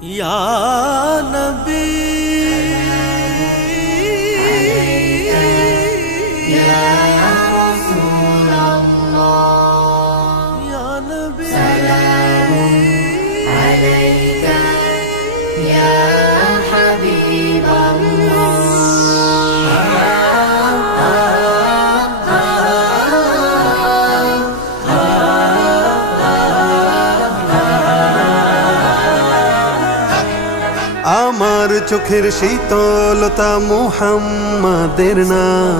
या नबी या रसूल अल्लाह या नबी सलाम अलैका या हबीब আমার চোখের শীতলতা মুহাম্মাদের নাম,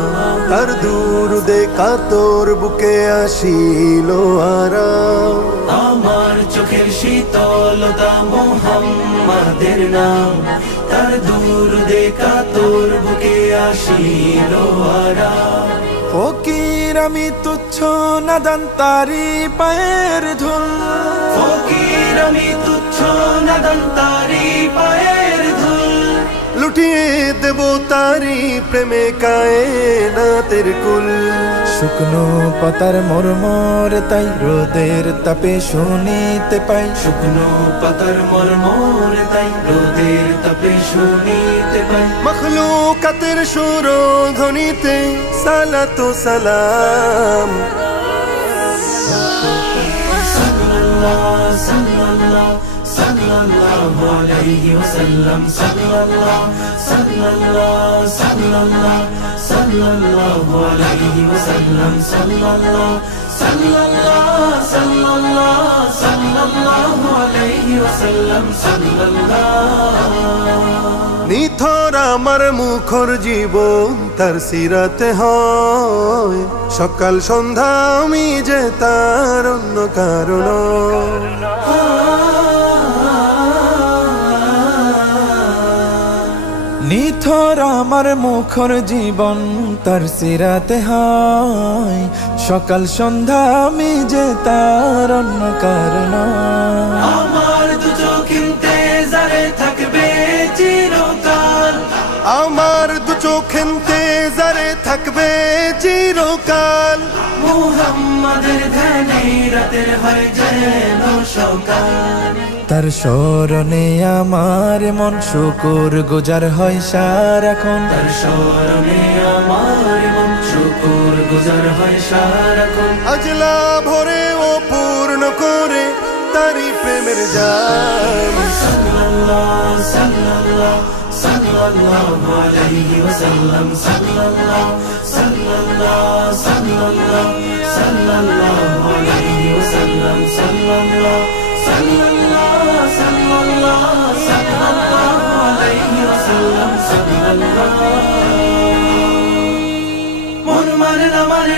তার দুরুদে কাতর বুকে আসিল আরাম। আমার চোখের শীতলতা মুহাম্মাদের নাম, তার দুরুদে কাতর বুকে আসিল আরাম। ফকির আমি তুচ্ছ নাদান তারি পায়ের ধুল, ফকির আমি তুচ্ছ নাদান তারি পায়ের ধুল, লুটিয়ে দেব তারি প্রেমে কায়নাতের কুল। শুকনো পাতার মরমর তাই রোদের তাপে শুনিতে পাই, শুকনো পাতার মরমর তাই রোদের তাপে শুনিতে পাই। মখলুকাতের সুরধ্বনিতে সালাতু সালাম। সাল্লাল্লাহু সাল্লাল্লাহু সাল্লাল্লাহু আলাইহি ওয়াসাল্লাম, সাল্লাল্লাহু সাল্লাল্লাহু সাল্লাল্লাহু সাল্লাল্লাহু আলাইহি ওয়াসাল্লাম, সাল্লাল্লাহু সাল্লাল্লাহু সাল্লাল্লাহু সাল্লাল্লাহু আলাইহি ওয়াসাল্লাম, সাল্লাল্লাহু। নিথর আমার মুখর জীবন তার সিরাতে হয়, সকাল সন্ধ্যা আমি যে তার অন্য কারণ। নিথর আমার মুখর জীবন তার সিরাতে হয়, সকাল সন্ধ্যা আমি যে তার অন্য কারণ। আমার দু চোখ ইন্তেজারে থাকবে চিরকাল, আমার দু চোখ ইন্তেজারে থাকবে চিরকাল। মুহাম্মাদের ধ্যানে রাতের হয় যেন সকাল, তার স্মরণে আমার মন শুকুর গুজার হয় সারাক্ষণ। তার স্মরণে আমার মন শুকুর গুজার হয় সারাক্ষণ। আজলা ভরে ও পূর্ণ করে তারি প্রেমের জাম। সাল্লাল্লাহু সাল্লাল্লাহু সাল্লাল্লাহু আলাইহি ওয়াসাল্লাম, সাল্লাল্লাহু সাল্লাল্লাহু সাল্লাল্লাহু সাল্লাল্লাহু আলাইহি ওয়াসাল্লাম, সাল্লাল্লাহু সাল্লাল্লাহু সাল্লাল্লাহু সাল্লাল্লাহু আলাইহি ওয়াসাল্লাম, সাল্লাল্লাহু। মন মানে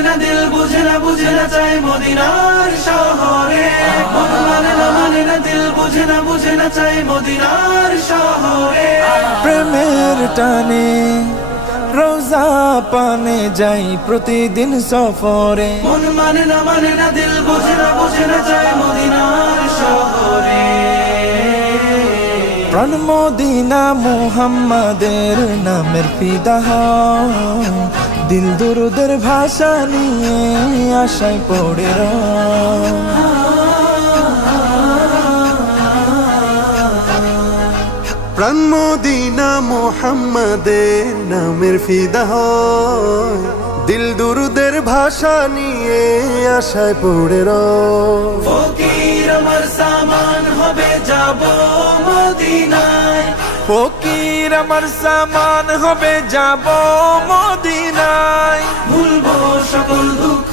না দিল বুঝে না চায় মদিনার শহরে। মন মানে না দিল বুঝে না চায় মদিনার শহরে। প্রেমের টানে রোজা পানে যাই প্রতিদিন সফরে। মন মানে না দিল বুঝে না চায় মদিনার শহরে। প্রাণ মদিনা মুহাম্মাদের নামের ফিদা হয়, দিল দুরুদের ভাষা নিয়ে আশায় পড়ে রয়। প্রাণ মদিনা মুহাম্মাদের নামের ফিদা হয়, দিল দুরুদের ভাষা নিয়ে আশায় পড়ে রয়। ফকির আমার সামান হবে যাব মদিনায়, ফকির আমার সামান হবে যাব মদিনায়। ভুলবো সকল দুঃখ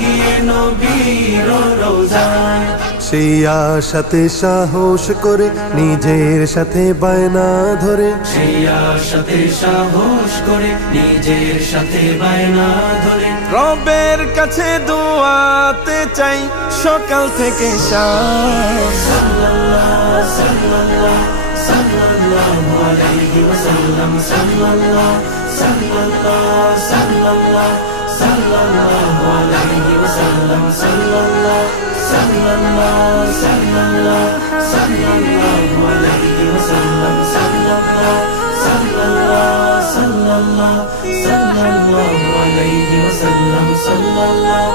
গিয়ে নবীর রোজায়। সেই আশাতে সাহস করে নিজের সাথে বায়না ধরে, সেই আশাতে সাহস করে নিজের সাথে বায়না ধরে। রবের কাছে দোয়াতে চাই সকাল থেকে শাম। সাল্লাল্লাহু সাল্লাল্লাহু সাল্লাল্লাহু আলাইহি ওয়াসাল্লাম, সাল্লাল্লাহু সাল্লাল্লাহু সাল্লাল্লাহু সাল্লাল্লাহু আলাইহি ওয়াসাল্লাম, সাল্লাল্লাহু সাল্লাল্লাহু সাল্লাল্লাহু সাল্লাল্লাহু আলাইহি ওয়াসাল্লাম, সাল্লাল্লাহু সাল্লাল্লাহু সাল্লাল্লাহু সাল্লাল্লাহু আলাইহি ওয়াসাল্লাম, সাল্লাল্লাহু